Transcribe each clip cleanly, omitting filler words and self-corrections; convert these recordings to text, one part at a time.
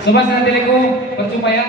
Sobat Sanatiliku, percuma ya.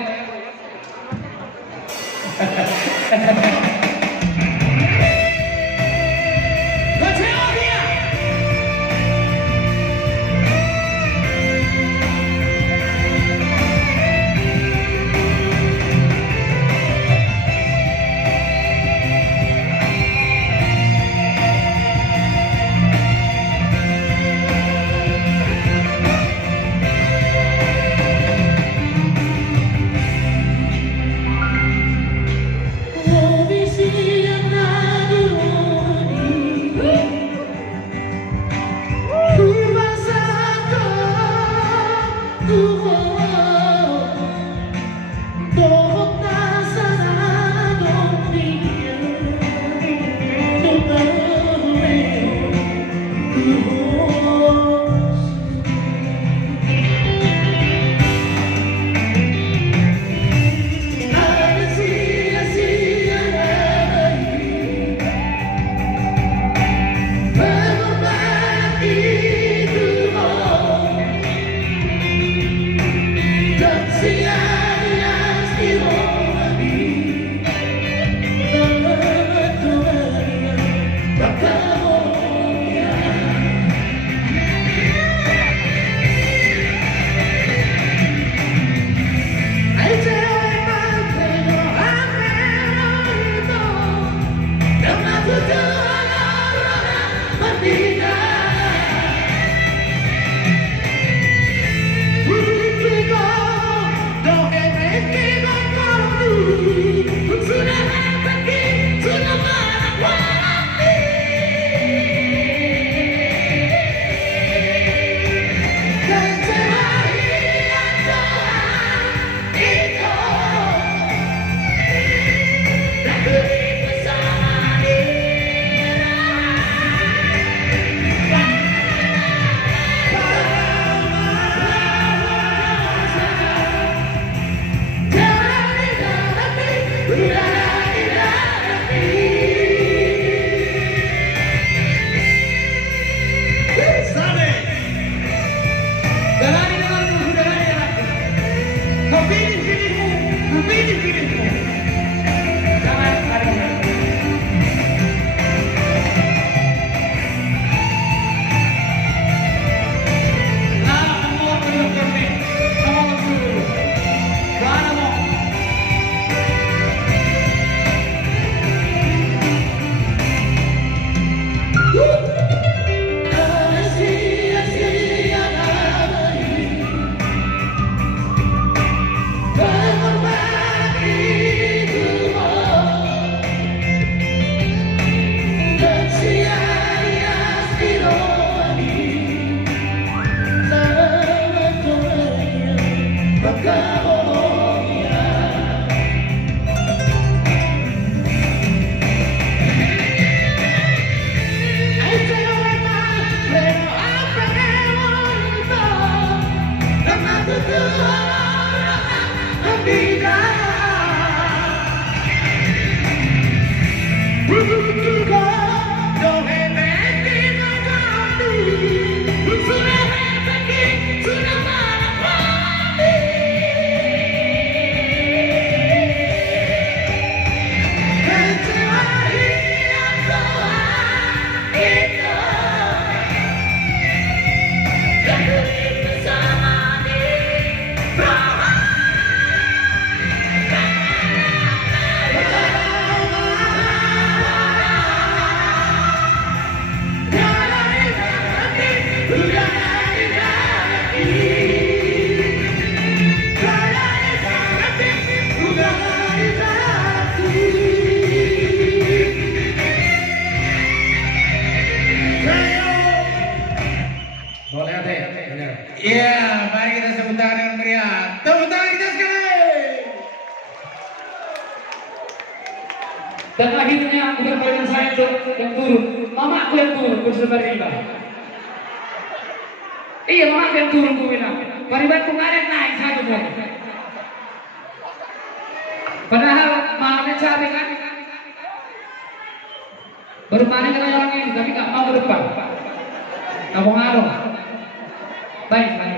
Iya, mari kita sebut tangan dengan meriah. Tepuk tangan kita sekali. Dan akhirnya bukan bagian saya yang turun, mamaku yang turun bersama riba. Iya, mamaku yang turun ku bilang. Paribatku nggak ada yang naik satu saja. Padahal malamnya cabai kan. Bermain dengan orang ini, tapi nggak mau ke depan. Kamu ngaruh. Baik.